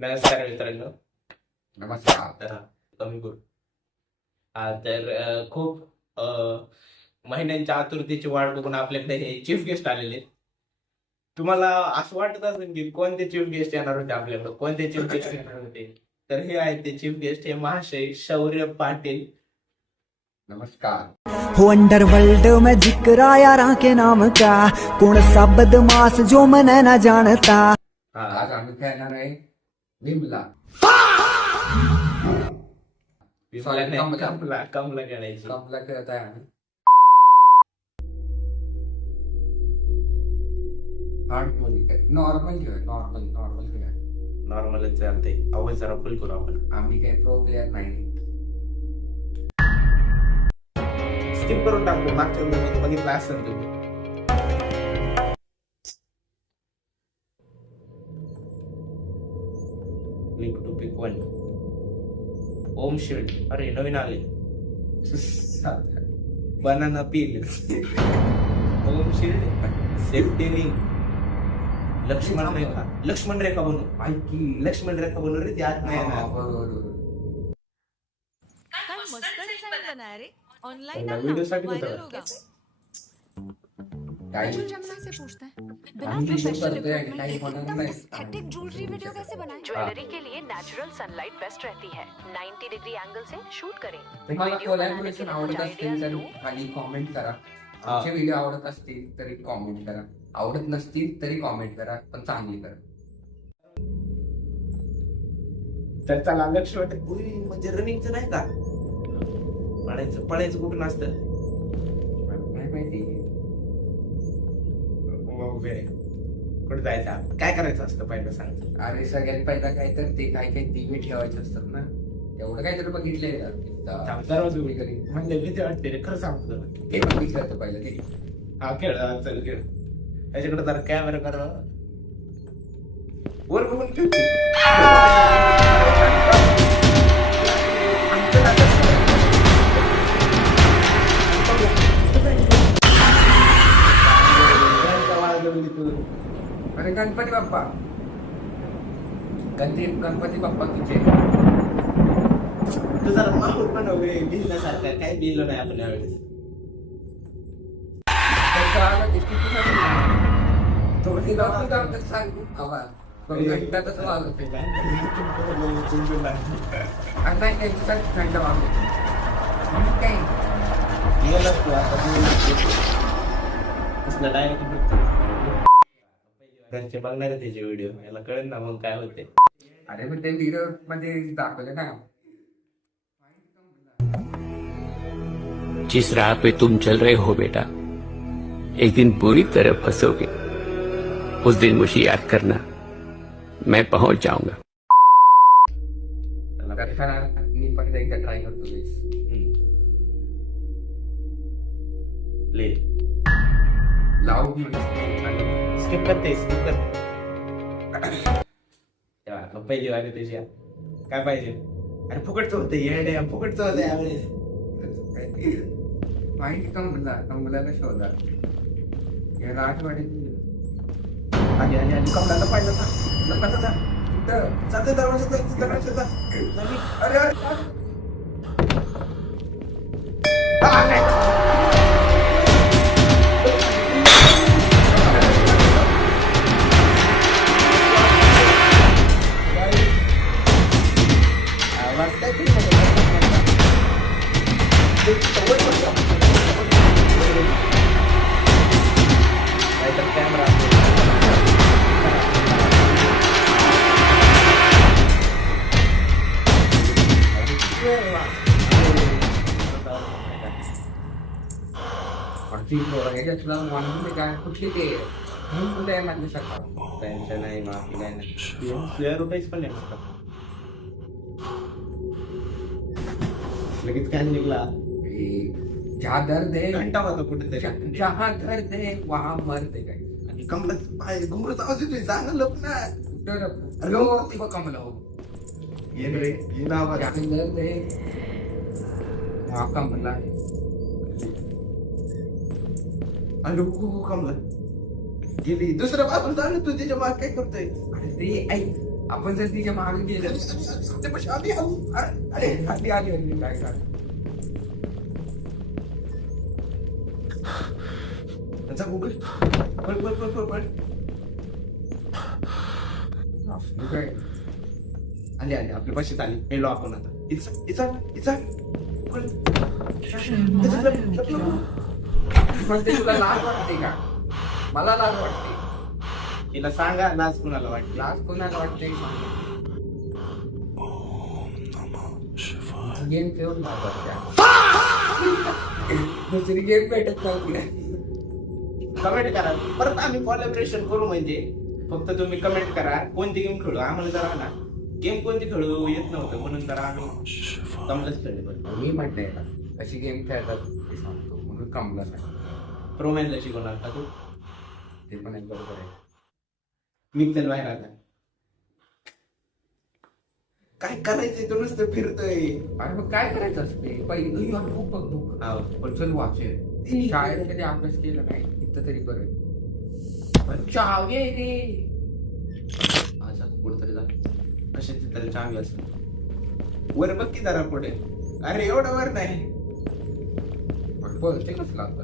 नमस्कार मित्रांनो. नमस्कार. कमी करू. खूप महिन्यांच्या आतुरतेची वाट बघून आपल्याकडे हे चीफ गेस्ट आलेले आहेत. तुम्हाला असं वाटत असेल की कोणते चीफ गेस्ट येणार होते आपल्याकडे, कोणते चीफ गेस्ट येणार होते, तर हे आहेत ते चीफ गेस्ट, हे महाशय शौर्य पाटील. नमस्कार. हो अंडरवर्ल्ड में जिक्र यारा के नाम का, कौन सा बदमाश जो मन न जानता. आज आम्ही खेळणार आहे विमला. कमला खेळायची. कमला खेळत आहे आम्ही. हार्ड मध्ये नॉर्मल खेळ, नॉर्मल खेळ. नॉर्मलच चालते. आवाज जरा फुल करू आपण. आम्ही काही प्रो प्लेअर नाही. स्किप करून टाकू. मागच्या व्हिडिओ बघितला असेल तुम्ही. Click to pick one. Om shield. अरे नवीन आले. Banana peel. Om shield. Safety ring. Lakshman Rekha बनू. ऐकी लक्ष्मण रेखा बनू रे. ती आत नाही येणार. बरोबर. काय मस्त डिझाइन बनाया रे. ऑनलाइन त्याला video साठी वायरल होता. होगा. काही जमुना से पूछते हैं बिना आम्ही video प्रोफेशनल करतोय, इक्विपमेंट काही के बनत एकदम नाही. एस्थेटिक ज्वेलरी वीडियो कैसे बनाएं? ज्वेलरी के लिए नेचुरल सनलाइट बेस्ट रहती है. 90 डिग्री एंगल से शूट करें. तुम्हाला व्हिडिओ बनाने कोलॅबोरेशन के आवडत कुछ असतील तर ideas खाली कॉमेंट करा. आमचे व्हिडिओ आवडत असतील तरी कॉमेंट करा. आवडत नसतील तरी कॉमेंट करा, पण चांगली करा. तर चला लक्ष्मण. म्हणजे रनिंगचं नाही का, पळायचं कुठून असतं. नाही माहिती. कुठे जायचं, काय करायचं असतं पहिलं सांग. अरे सगळ्यात पहिला काय तर ते काय काय दिवे ठेवायचे असतात ना, एवढं काय तर बघितलंय म्हणजे भीती वाटते रे, खरं सांगतो. ते बघितलं पहिलं ते. हा खेळ. चल खेळ. त्याच्याकडे जरा कॅमेरा करा. वर बघून ठेवते. अरे गणपती बाप्पा, गणपती बाप्पा तुझे. तू जरा माहूर पण वगैरे भिजण्यासारखं काही भिजलो नाही आपण यावेळेस. सांगू आवाज घंटातच वाजत थंड वाजत काय. घरचे बघणार आहे त्याचे व्हिडिओ, याला कळेल ना मग काय होते. अरे पण ते व्हिडिओ मध्ये दाखवलं ना. जिस राह पे तुम चल रहे हो बेटा, एक दिन पूरी तरह फंसोगे. उस दिन मुझे याद करना, मैं पहुंच जाऊंगा. मी पण एकदा ट्राय करतो. प्ले. लाऊड स्किप करते. पहिली वाली त्याची काय पाहिजे. अरे फुकटचं होतं येडे, फुकटचं होतं यावेळेस. माहिती का मुलाला शोधा. याला आठवडे आणि कमलाला पाहिलं ना. जाते दरवाजा. अरे कुठली ते कुठे आहे माझ्या सकाळ टेन्शन नाही. माफी काय नाही. रुपयेच पण नाही. लगेच काय निघला. जहा दर्द है घंटा होता कुठे. जहा दर्द है वहा मर्द है. आणि कमला घुमरत आवाज येतोय. चांगलं लप ना. अरे कमला हो ये रे, ये नाव आहे. जहा दर्द है वहा कमला. अरे कमला गेली. दुसऱ्या बाजूला झालं. तू त्याच्या मागे काय करतोय. अरे ते ऐक आपण जर तिच्या मागे गेलं ते पैसे आली काय काय त्याचा गुगल पळ. असलं काय आली आपल्या पैसे आली मेलो आपण आता इचा म्हणते तुला लाज वाटते का? मला लाज वाटते. तिला सांगा लाज कुणाला वाटली. लाज कोणाला वाटते गेम खेळून लाज वाटते. दुसरी गेम भेटत नव्हती. कमेंट करा परत आम्ही कोलॅबरेशन करू म्हणजे फक्त तुम्ही कमेंट करा कोणती गेम खेळू आम्हाला जरा ना गेम कोणती खेळू येत नव्हतं म्हणून जरा आम्ही कमलच खेळले बरं. मी म्हणते का कशी गेम खेळतात ते सांगतो म्हणून कमलं नाही. प्रोमॅनला शिकवणार का तू. ते पण एक बरोबर आहे. मी तर बाहेर आता काय करायचंय तू नुसतं फिरतोय. अरे मग काय करायचं असते पहिली बुक बघ बुक हाव. पण चल वाचेल. शाळेत कधी अभ्यास केला नाही इथं तरी बरं. पण चावे रे अच्छा पुढे तरी जा कशाची तरी चांगली असत वर बघ की जरा पुढे. अरे एवढं वर नाही. बोलते कसला आता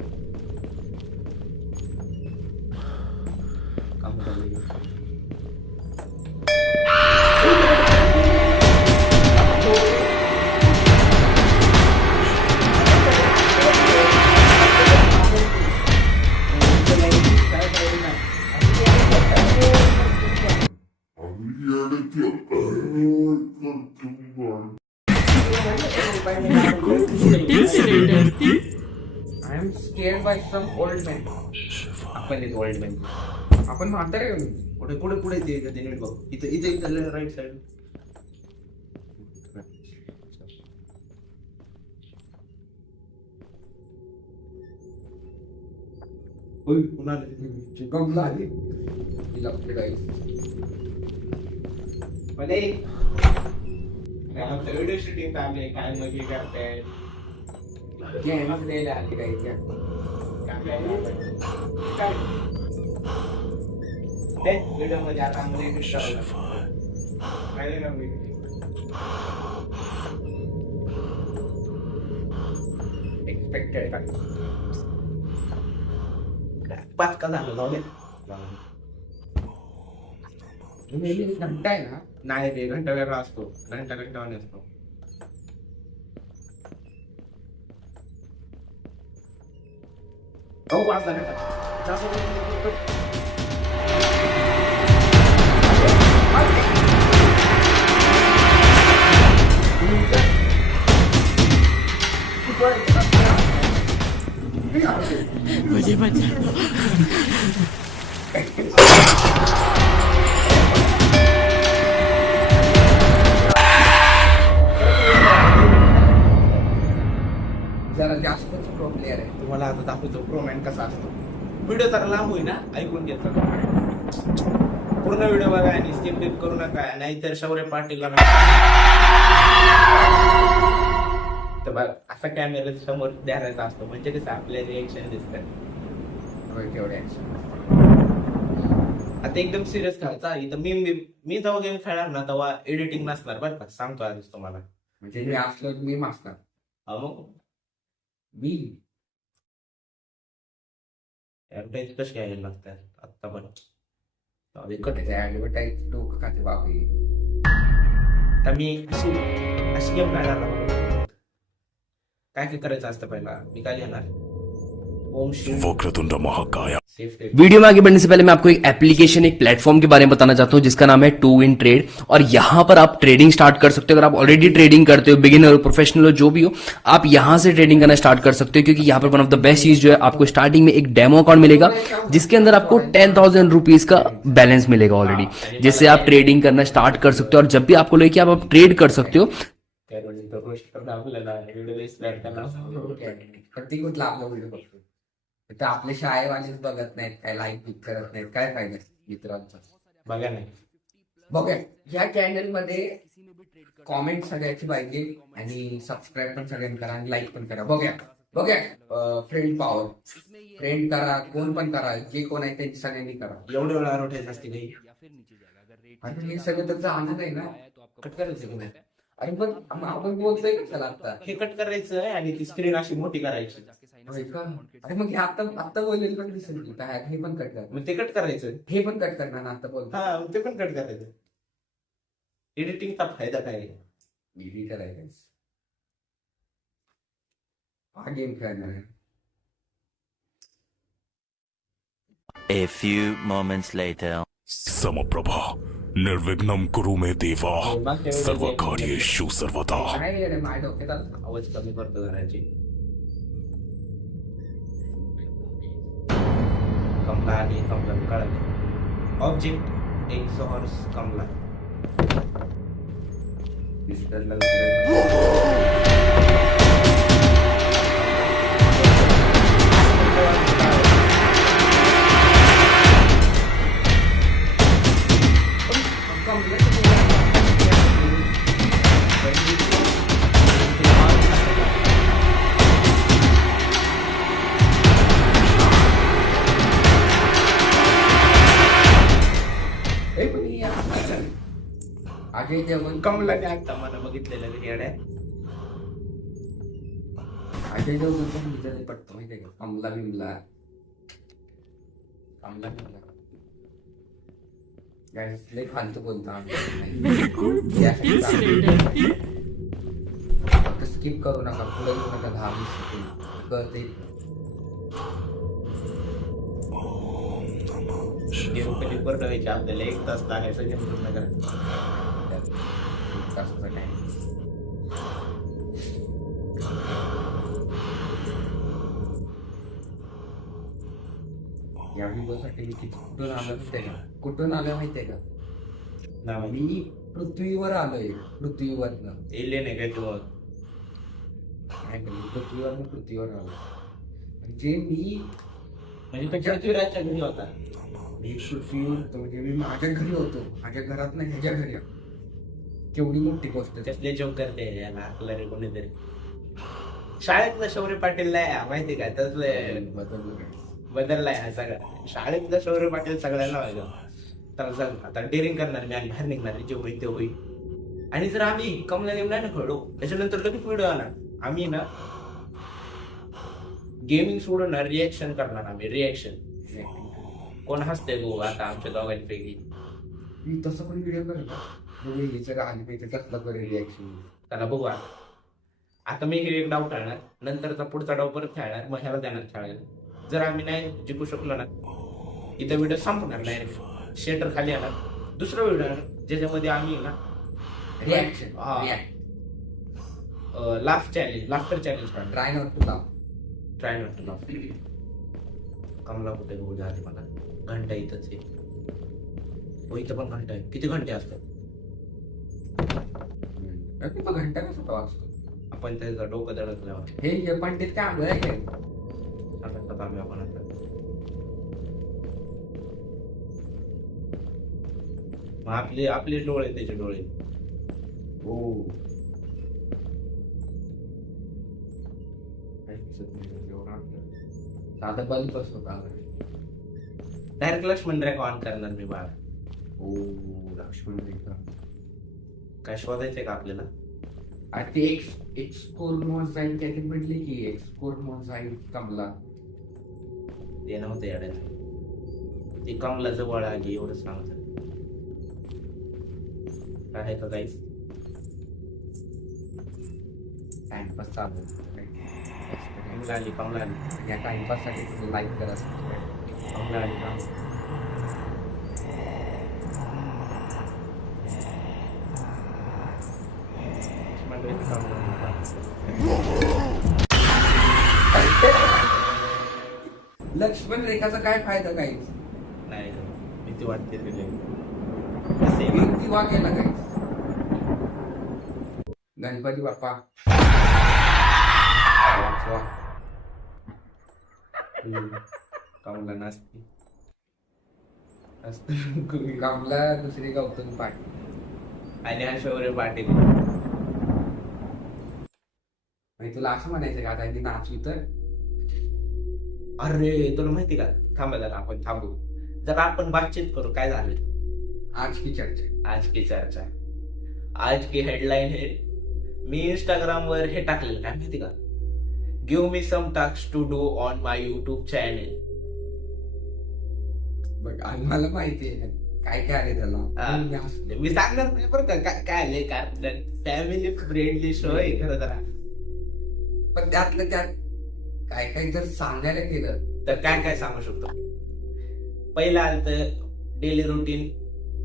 काम चालू I am scared by some old man. आपण वर्ल्ड मॅन आपण म्हातारे पुढे पुढे पुढे ते बघ इथं राईट साईड. गमला आली तिला भले व्हिडिओ शूटिंग चालले काय मजे करताय गेमच द्यायला आली काही व्हिडिओ मध्ये आता एक्सपेक्टेड काय 5 का झालं जाऊ दे. घंटा आहे ना. नाही ते घंटा वेगळा असतो घंटा असतो. हो वाजला जरा जास्तच प्रो प्लेअर आहे. तुम्हाला आता दाखवतो प्रोमॅन कसा असतो. व्हिडिओ तर लांब होईल ना ऐकून घेतो पूर्ण व्हिडिओ बघा आणि स्किप करू नका नाहीतर शौर्य पाटीलला तर बघ असा कॅमेरा समोर द्यायचा असतो म्हणजे कसं आपल्या रिएक्शन दिसतात. तेवढे आता एकदम सिरियस खेळायचा इथं मी जेव्हा गेम खेळणार ना तेव्हा एडिटिंग नसणार बरं का सांगतो आधीच तुम्हाला. म्हणजे मी असलो मी मासणार मग मी ऍडव्हर्टाईज कशी घ्यायला लागतात आत्ता पण ऍडव्हर्टाईज डोकं खाते बाबी. आता मी अशी गेम खेळणार ना काय करायचं असतं पहिला मी काय घेणार ओम श्री वक्रतुंड महाकाय. सेफ्टी. वीडियो में आगे बढ़ने से पहले मैं आपको एक एप्लीकेशन एक प्लेटफॉर्म के बारे में बताना चाहता हूं जिसका नाम है 2WinTrade और यहां पर आप ट्रेडिंग स्टार्ट कर सकते हो. अगर आप ऑलरेडी ट्रेडिंग करते हो बिगिनर हो प्रोफेशनल हो जो भी हो आप यहां से ट्रेडिंग करना स्टार्ट कर सकते हो क्योंकि यहां पर वन ऑफ द बेस्ट चीज जो है आपको स्टार्टिंग में एक डेमो अकाउंट मिलेगा जिसके अंदर आपको 10,000 रुपीज का बैलेंस मिलेगा ऑलरेडी जिससे आप ट्रेडिंग करना स्टार्ट कर सकते हो और जब भी आपको लगे कि आप ट्रेड कर सकते हो प्रत्येक कुठला आपला व्हिडिओ बघतो तर आपले शाळेवालेच बघत नाहीत काय लाईक क्लिक करत नाहीत काय फायदा मित्रांचा. बघा नाही बघा ह्या चॅनल मध्ये कॉमेंट सगळ्याची पाहिजे आणि सबस्क्राईब पण सगळ्यांनी करा आणि लाईक पण करा. बघा फ्रेंड पॉवर फ्रेंड करा कोण पण करा जे कोण आहे त्यांची सगळ्यांनी करा. एवढे वेळा रोठायचं असते काही अरे हे सगळं त्याचा आनंद आहे ना. कट करायचं की नाही? अरे पण आपण बोलतोय कशाला आता? हे कट करायचं आणि ती स्क्रीन अशी मोठी करायची. होय का? अरे मग हे आता बोललेलं पण दिसेल की काय? हे पण कट कर. मग ते कट करायचं. हे पण कट करणार ना आता बोल. हा मग ते पण कट करायचं. एडिटिंगचा फायदा काय आहे? एडिटर आहे guys. हा गेम खेळणार आहे. A few moments later. समप्रभा निर्विघ्नं कुरु मे देवा सर्व कार्येषु सर्वदा. काय रे माझ्या डोक्यात आलं. आवाज कमी करतो घराची. कमला आणि कमला कळाले. ऑब्जेक्ट एक हॉर्स कमला. डिजिटल अजय देवगण कमलाने आता मला बघितलेलं येड्या. अजय देवगण पण विचारले पडतो माहितीये का? कमला बिमला Guys, लय फालतू बोलतो फक्त स्किप करू नका, पुढे येऊ नका 10-20 सेकंड कळते. गेम कधी परवायचे आपल्याला 1 तास आहे सगळं पूर्ण करायचं. तासाचा टाइम. या व्हिडिओसाठी मी कुठून आलो माहितीये का? कुठून आलो माहितीये का? नाव मी पृथ्वीवर आलोय. पृथ्वीवरनं एलियन आहे काय तू? पृथ्वीवर आलो. म्हणजे मी म्हणजे तो पृथ्वीराजच्या घरी होता. पृथ्वीवर होतो, म्हणजे मी माझ्या घरी होतो. माझ्या घरात नाही, ह्याच्या घरी. केवढी मोठी गोष्ट आहे. त्यातले जोक करते याला आपला रे कोणीतरी. शाळेतलं शौर्य पाटील आहे माहिती का? त्यातलं बदललाय हा सगळा. शाळेतलं शौर्य पाटील सगळ्यांना व्हायचं. तर चल आता डेअरिंग करणार मी आणि बाहेर निघणार जे होईल ते होईल. आणि जर आम्ही कमला गेम नाही ना खेळलो त्याच्यानंतर लगेच व्हिडिओ आणणार. आम्ही ना गेमिंग सोडून ना रिएक्शन करणार. आम्ही रिएक्शन. कोण हसते गो आता आमच्या दोघांपैकी? मी तसं पण व्हिडिओ करतो आली पाहिजे कसलं रिॲक्शन. त्याला बघू आता मी हे एक डाव खेळणार, नंतरचा पुढचा डाव परत खेळणार, मग ह्याला देणार खेळायला. जर आम्ही नाही जिंकू शकलो ना इथं व्हिडिओ संपणार नाही. शेटर खाली येणार, दुसरा व्हिडिओ ज्याच्यामध्ये आम्ही ना reaction laughter challenge try not to laugh. Try not to laugh. कमला कुठे बघू झाली मला. घंटा इथंच आहे. हो इथं पण घंटा आहे. किती घंटे असतात? घंटा कसं वाचतो आपण त्याचं डोकं दळकल्यावर हे पण ते काय आलं आहे आम्ही आपण आता मग आपले डोळे त्याचे डोळे. हो साधा बल्ब असतो का? डायरेक्ट लक्ष्मण रेखा ऑन करणार मी बाळ. हो लक्ष्मण रेखा काय शोधायचंय का आपल्याला? ते एक्सपोर्ट मोड जाईल त्याची म्हटली की एक्सपोर्ट मोड जाईल कमला. ते नव्हतं याड्यात. ती कमला जवळ आली एवढं सांगत. काय आहे का काहीच? टाइमपास चालू कमला आली. या टाइमपास साठी लाईक करा. कमला आली का? लक्ष्मण रेखाचा काय फायदा? काही नाही भीती वाटते. किंवा केला काही गणपती बाप्पा कमला नसती. कमला दुसरी गौतम पाटील आणि हा शौर्य पाटील. तुला असं म्हणायचं का आता नाचू तर? अरे तुला माहिती का? थांबा जरा आपण थांबू जरा आपण बातचीत करू. काय झालं आज की चर्चा. आज की चर्चा, आज की हेडलाईन है, मी इंस्टाग्रामवर हे टाकलेलं काय माहिती का, give me some task to do on my YouTube channel. बघ आज मला माहिती आहे काय काय आले त्याला. मी सांगणार नाही बरं का काय आले, कारण फॅमिली फ्रेंडली शो आहे खरं तर. पण त्यातलं त्यात काय काय जर सांगायला गेलं तर काय काय सांगू शकतो. पहिलं आलं तर डेली रुटीन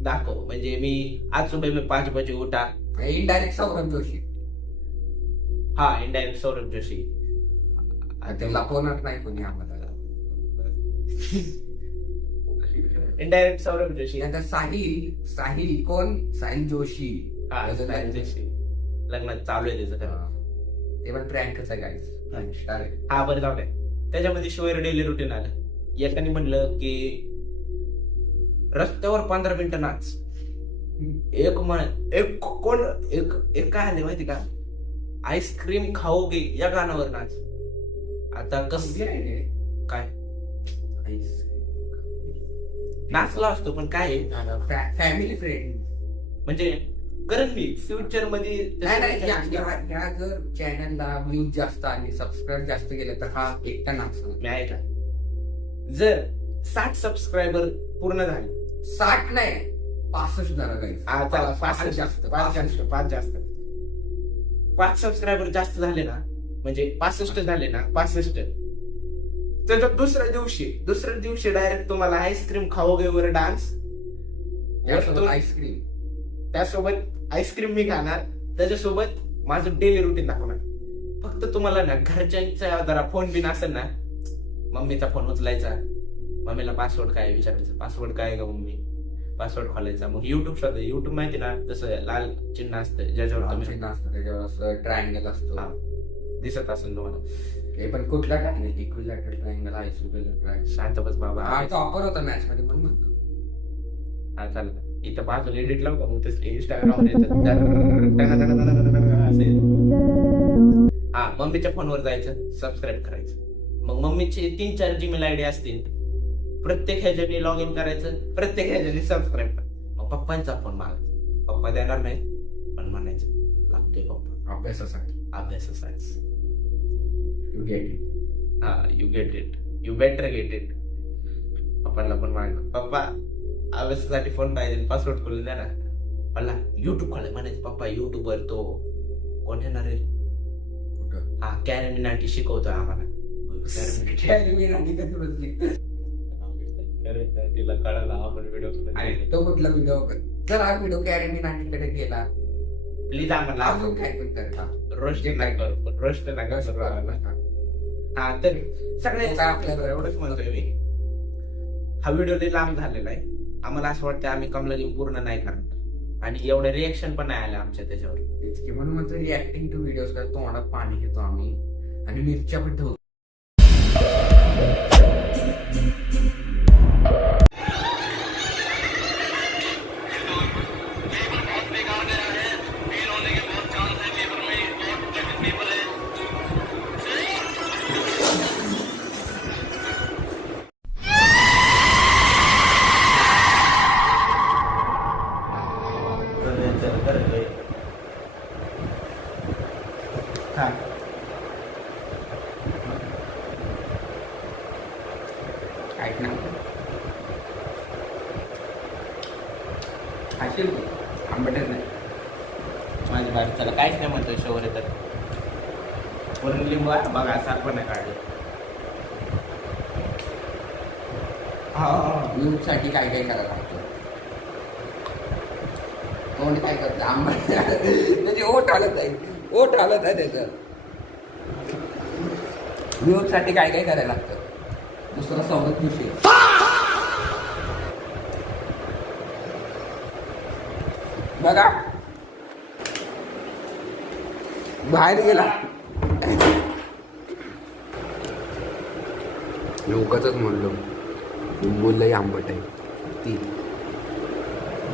दाखव, म्हणजे मी आज सुबह में 5 बजे उठा. इनडायरेक्ट सौरभ जोशी. हा, इनडायरेक्ट सौरभ जोशी. ते लपवणार नाही कोणी आम्हाला. इनडायरेक्ट सौरभ जोशी. आता साहिल कोण? साहिल जोशी. हा, सौरभ जोशी. लग्नात चालू आहे त्याचं खरं. ते पण प्रँकच आहे गाईस. हा बरं जाऊ द्या. त्याच्यामध्ये शिवाय डेली रुटीन आलं. एकाने म्हणलं की रस्त्यावर 15 मिनिटं नाच. एक काय आले माहिती का, आईस्क्रीम खाओगे या गाण्यावर नाच. आता कसं काय नाचला असतो, पण काय फॅमिली फ्रेंड म्हणजे करण मी फ्युचर मध्ये ह्या जर चॅनलला व्ह्यूज जास्त आणि सबस्क्राईब जास्त गेले तर हा एकटा नाचणार. मी ऐका, जर 60 सबस्क्रायबर पूर्ण झाले, 60 नाही 65 झाला काही. 5 जास्त 5 सबस्क्रायबर जास्त झाले ना, म्हणजे 65 झाले ना, 65 तर दुसऱ्या दिवशी डायरेक्ट तुम्हाला आईस्क्रीम खाओगे वर डान्स. आईस्क्रीम त्यासोबत आईस्क्रीम मी खाणार, त्याच्यासोबत माझं डेली रुटीन दाखवणार. फक्त तुम्हाला ना घरच्यांचा जरा फोन बिन असेल ना, मम्मीचा फोन उचलायचा, मम्मीला पासवर्ड काय विचारायचं, पासवर्ड काय का मम्मी, पासवर्ड खोलायचा. मग युट्यूब शोधा. युट्यूब माहिती ना, तसं लाल चिन्ह असतं ज्याच्यावर चिन्ह असतं, त्याच्यावर ट्रायंगल असतो. दिसत असेल तुम्हाला. हे पण कुठला triangle? Equilateral triangle, isosceles triangle. शांत बस बाबा. हा तो ऑफर होता मॅच मध्ये म्हणून म्हणतो. हा चालतं. इथं बाजूला एडिट लावू का मग इंस्टाग्राम हा, मम्मीच्या फोनवर जायचं, सबस्क्राईब करायचं. मग मम्मीचे 3-4 जीमेल आयडी असतील, प्रत्येक ह्याच्याने लॉग इन करायचं, प्रत्येक ह्याच्याने सबस्क्राईब करायचं. मग पप्पांचा फोन मागायचा. पप्पा देणार नाही, पण म्हणायचं लागतोय पप्पा अभ्यासासाठी. You get it. हा, you get it, you better get it. पप्पांना पण मागायचं, पप्पा अभ्यासासाठी फोन पाहिजे, पासवर्ड खोलून द्या ना. मला युट्यूब खोलाय म्हणायचं. पप्पा युट्यूबवर तो कोण येणार आहे? हा, कॅरमी नाटी शिकवतोय आम्हाला. तिला कळाला आपण व्हिडिओ. तो कुठला व्हिडिओ? जर हा व्हिडिओ कॅरेमी नाटीकडे गेला प्लीज आम्हाला अजून काय पण करता रोस्ट नका करू. हा, तर सगळ्यात आपल्याला एवढंच म्हणतोय मी, हा व्हिडिओ लई लांब झालेला आहे. आम्हाला असं वाटतं आम्ही कमला लिहून पूर्ण नाही करणार, आणि एवढे रिएक्शन पण नाही आले आमच्या त्याच्यावर. म्हणून म्हणतो रिॲक्टिंग टू व्हिडिओज करतो, तोंडात पाणी घेतो आम्ही आणि मिरच्या पण ठेवतो. ऐक ना, असेल आंबटच नाही माझ्या बाहेर. त्याला काहीच नाही म्हणतोय शोवर तर वरून लिंबू आहे बघा, सार पण नाही काढलं. यूथ साठी काय काय करायला लागतं. तोंड काय करतं आंबट, त्याची ओठ हालत आहे त्याचं. यूथ साठी काय काय करायला लागतं. दुसरा सौरभ जोशी. बघा बाहेर गेला. लोकच म्हणलो लिंबूलाही आंबट आहे ती,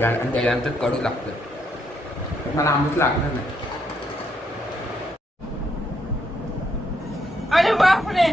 आणि त्याच्यानंतर कडू लागतं. मला आंबट लागणार नाही. अरे बापरे.